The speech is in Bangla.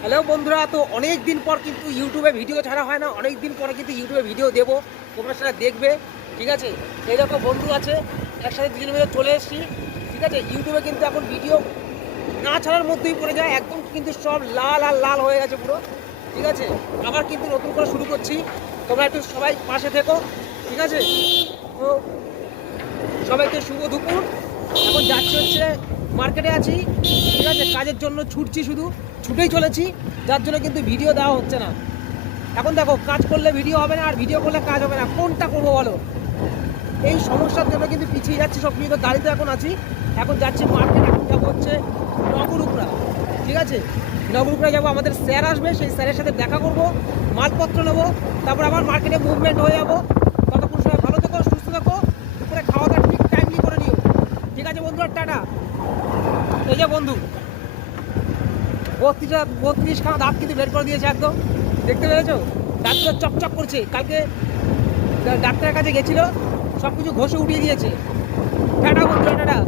হ্যালো বন্ধুরা, তো অনেক দিন পর কিন্তু ইউটিউবে ভিডিও ছাড়া হয় না। অনেক দিন পরে কিন্তু ইউটিউবে ভিডিও দেবো, তোমরা সেটা দেখবে। ঠিক আছে, এই রকম বন্ধু আছে, একসাথে দুজন মিলে চলে এসেছি। ঠিক আছে, ইউটিউবে কিন্তু এখন ভিডিও না ছাড়ার মধ্যেই পড়ে যায়, একদম কিন্তু সব লাল আর লাল হয়ে গেছে পুরো। ঠিক আছে, আবার কিন্তু নতুন করে শুরু করছি, তোমরা একটু সবাই পাশে থেকো। ঠিক আছে, তো সবাইকে শুভ দুপুর। এখন যাচ্ছি হচ্ছে মার্কেটে আছি। ঠিক আছে, কাজের জন্য ছুটছি, শুধু ছুটেই চলেছি, যার জন্য কিন্তু ভিডিও দেওয়া হচ্ছে না। এখন দেখো, কাজ করলে ভিডিও হবে না, আর ভিডিও করলে কাজ হবে না, কোনটা করবো বলো? এই সমস্যার জন্য কিন্তু পিছিয়ে যাচ্ছি সব কিছু। তো গাড়িতে এখন আছি, এখন যাচ্ছি মার্কেট। এখন যাবো হচ্ছে নগরুপড়া। ঠিক আছে, নগরুপড়া যাবো, আমাদের স্যার আসবে, সেই স্যারের সাথে দেখা করব, মালপত্র নেবো, তারপর আবার মার্কেটে মুভমেন্ট হয়ে যাবো। ততক্ষণ সবাই ভালো থেকো, সুস্থ থাকো, দুপুরে খাওয়া দাওয়া ঠিক টাইমলি করে নিও। ঠিক আছে বন্ধু, আর টাটা। এই যে বন্ধু, 32খানা দাঁত কিন্তু বের করে দিয়েছে একদম, দেখতে পেয়েছো? দাঁতগুলো চকচক করছে। কালকে ডাক্তারের কাছে গেছিল, সব কিছু ঘষে উঠিয়ে দিয়েছে। টাটা বন্ধুরা, টাটা।